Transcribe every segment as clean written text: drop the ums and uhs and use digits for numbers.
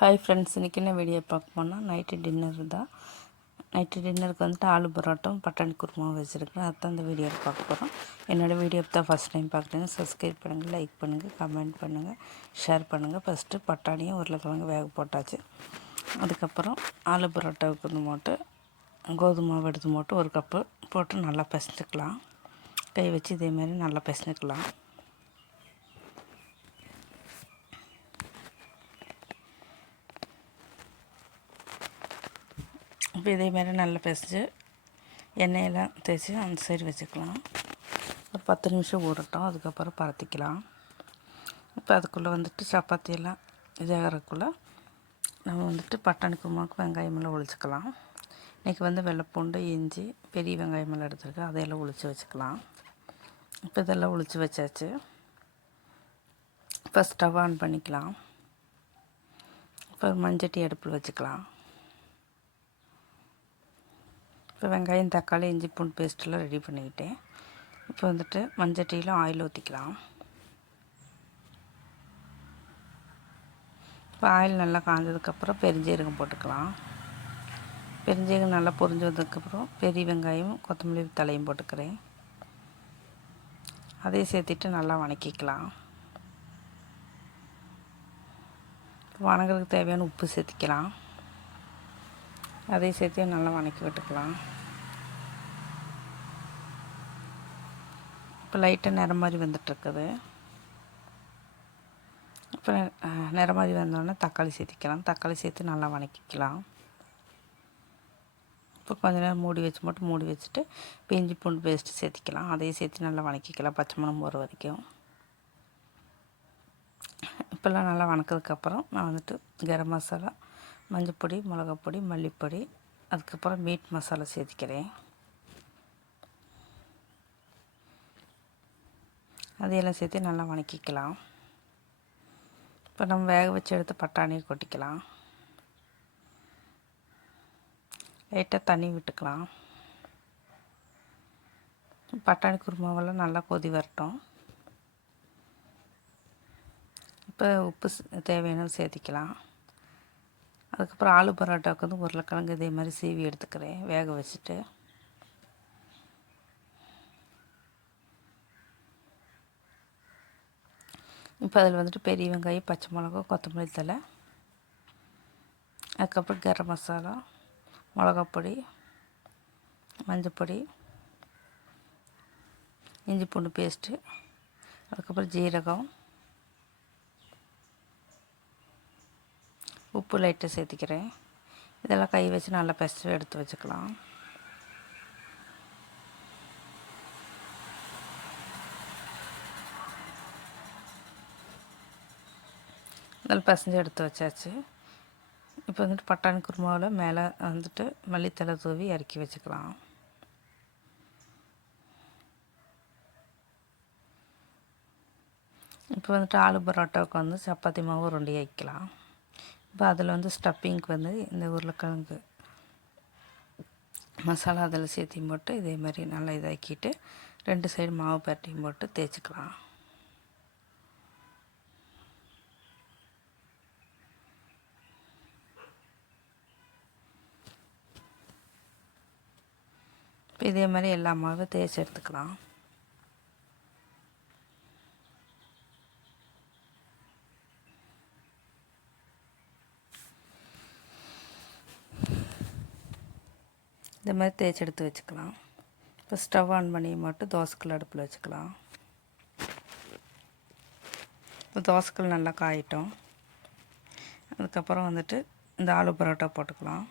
Hi friends, இன்றைக்கி என்ன video பார்க்க போனால் நைட்டு டின்னர் தான். நைட்டு டின்னருக்கு வந்துட்டு ஆலு பரோட்டாவும் பட்டாணி குருமாவும் வச்சுருக்கேன். அதுதான் இந்த வீடியோவில் பார்க்க போகிறோம். என்னோடய வீடியோ தான் ஃபஸ்ட் டைம் பார்க்குறீங்க, சப்ஸ்கிரைப் பண்ணுங்கள், லைக் பண்ணுங்கள், கமெண்ட் பண்ணுங்கள், ஷேர் பண்ணுங்கள். ஃபஸ்ட்டு பட்டாணியும் உருளைக்கிழங்கு வேக போட்டாச்சு. அதுக்கப்புறம் ஆலு பரோட்டாவுக்கு வந்து போட்டு கோதுமை மாவு எடுத்து போட்டு ஒரு கப்பு போட்டு நல்லா பிசைஞ்சிக்கலாம். கை வச்சு இதேமாரி நல்லா பிசைஞ்சிக்கலாம். இப்போ இதேமாரி நல்லா பிசைஞ்சு எண்ணெயெல்லாம் தேய்ச்சி அந்த சைடு வச்சுக்கலாம். ஒரு 10 நிமிஷம் ஊறட்டும். அதுக்கப்புறம் பரத்திக்கலாம். இப்போ அதுக்குள்ளே வந்துட்டு சப்பாத்தியெல்லாம் இதாகிறதுக்குள்ளே நம்ம வந்துட்டு பட்டாணி குருமாவுக்கு வெங்காயமெல்லாம் ஒழிச்சிக்கலாம். இன்றைக்கி வந்து வெள்ளைப்பூண்டு, இஞ்சி, பெரிய வெங்காயமெல்லாம் எடுத்துருக்கேன். அதையெல்லாம் ஒழிச்சு வச்சுக்கலாம். இப்போ இதெல்லாம் ஒழிச்சு வச்சாச்சு. இப்போ ஸ்டவ் ஆன் பண்ணிக்கலாம். இப்போ மண்சட்டி அடுப்பில் வச்சுக்கலாம். இப்போ வெங்காயம், தக்காளி, இஞ்சி பூண்டு பேஸ்ட்டெல்லாம் ரெடி பண்ணிக்கிட்டேன். இப்போ வந்துட்டு மண்சட்டியில் ஆயில் ஊற்றிக்கலாம். இப்போ ஆயில் நல்லா காஞ்சதுக்கப்புறம் பெருஞ்சீரகம் போட்டுக்கலாம். பெருஞ்சீரகம் நல்லா பொரிஞ்சு வந்ததுக்கப்புறம் பெரிய வெங்காயம், கொத்தமல்லி தலையும் போட்டுக்கிறேன். அதையும் சேர்த்துட்டு நல்லா வணக்கிக்கலாம். வணங்குறதுக்கு தேவையான உப்பு சேர்த்திக்கலாம். அதையும் சேர்த்து நல்லா வணக்கி விட்டுக்கலாம். இப்போ லைட்டாக நிறம் மாதிரி வந்துட்டுருக்குது. இப்போ நிறம் மாதிரி வந்தோடனே தக்காளி சேர்த்திக்கலாம். தக்காளி சேர்த்து நல்லா வணக்கிக்கலாம். இப்போ கொஞ்ச நேரம் மூடி வச்சுட்டு இப்போ இஞ்சி பூண்டு பேஸ்ட்டு சேர்த்திக்கலாம். அதையும் சேர்த்து நல்லா வணக்கிக்கலாம், பச்சை மணம் போகிற வரைக்கும். இப்போல்லாம் நல்லா வணக்கிறதுக்கப்புறம் நான் வந்துட்டு கரம் மசாலா, மஞ்சப்பொடி, மிளகாப்பொடி, மல்லிப்பொடி, அதுக்கப்புறம் மீட் மசாலா சேர்த்திக்கிறேன். அதையெல்லாம் சேர்த்து நல்லா வணக்கிக்கலாம். இப்போ நம்ம வேக வச்சு எடுத்து பட்டாணியை கொட்டிக்கலாம். லைட்டாக தண்ணி விட்டுக்கலாம். பட்டாணி குருமாவெல்லாம் நல்லா கொதி வரட்டும். இப்போ உப்பு தேவையானது சேர்த்திக்கலாம். அதுக்கப்புறம் ஆலு பரோட்டாவுக்கு வந்து உருளைக்கிழங்கு இதே மாதிரி சீவி எடுத்துக்கிறேன் வேக வச்சுட்டு. இப்போ அதில் வந்துட்டு பெரிய வெங்காயம், பச்சை மிளகா, கொத்தமல்லி தழை, அதுக்கப்புறம் கரம் மசாலா, மிளகாப்பொடி, மஞ்சப்பொடி, இஞ்சி பூண்டு பேஸ்ட்டு, அதுக்கப்புறம் ஜீரகம், உப்பு லைட்டாக சேர்த்திக்கிறேன். இதெல்லாம் கை வச்சு நல்லா பிசைஞ்சு எடுத்து வச்சுக்கலாம். நல்லா பிசைஞ்சு எடுத்து வச்சாச்சு. இப்போ வந்துட்டு பட்டாணி குருமாவில் மேலே வந்துட்டு மல்லித்தழை தூவி இறக்கி வச்சுக்கலாம். இப்போ வந்துட்டு ஆலு பரோட்டாவுக்கு வந்து சப்பாத்தி மாவு உருண்டி வைக்கலாம். இப்போ அதில் வந்து ஸ்டப்பிங்க்கு வந்து இந்த உருளைக்கிழங்கு மசாலா அதில் சேர்த்தியும் போட்டு இதே மாதிரி நல்லா இதாக்கிட்டு 2 சைடு மாவு பரட்டியும் போட்டு தேய்ச்சிக்கலாம். இப்போ இதே மாதிரி எல்லா மாவும் தேய்ச்சி எடுத்துக்கலாம். இந்த மாதிரி தேய்ச்சி எடுத்து வச்சுக்கலாம். இப்போ ஸ்டவ் ஆன் பண்ணி மட்டும் தோசைக்கல் அடுப்பில் வச்சுக்கலாம். இப்போ தோசைக்கல் நல்லா காயிட்டோம். அதுக்கப்புறம் வந்துட்டு இந்த ஆலு பரோட்டா போட்டுக்கலாம்.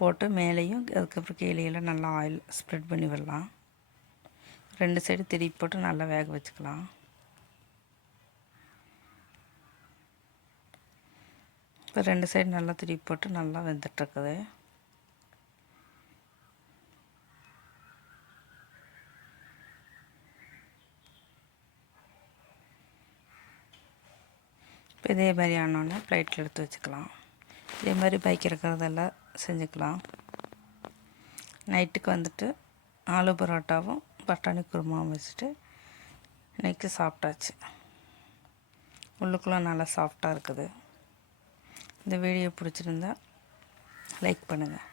போட்டு மேலேயும் அதுக்கப்புறம் கீழேயெல்லாம் நல்லா ஆயில் ஸ்ப்ரெட் பண்ணி விடலாம். 2 சைடு திருப்பி போட்டு நல்லா வேக வச்சுக்கலாம். இப்போ 2 சைடு நல்லா திருப்பி போட்டு நல்லா வெந்துட்டுருக்குது. இப்போ இதே மாதிரி ஆனோடனே ப்ளேட்டில் எடுத்து வச்சுக்கலாம். இதே மாதிரி பைக் இருக்கிறதெல்லாம் செஞ்சுக்கலாம். நைட்டுக்கு வந்துட்டு ஆலு பரோட்டாவும் பட்டாணி குருமாவும் வச்சுட்டு இன்றைக்கி சாப்பிட்டாச்சு. உள்ளுக்குள்ளே நல்லா சாஃப்டாக இருக்குது. இந்த வீடியோ பிடிச்சிருந்தா லைக் பண்ணுங்கள்.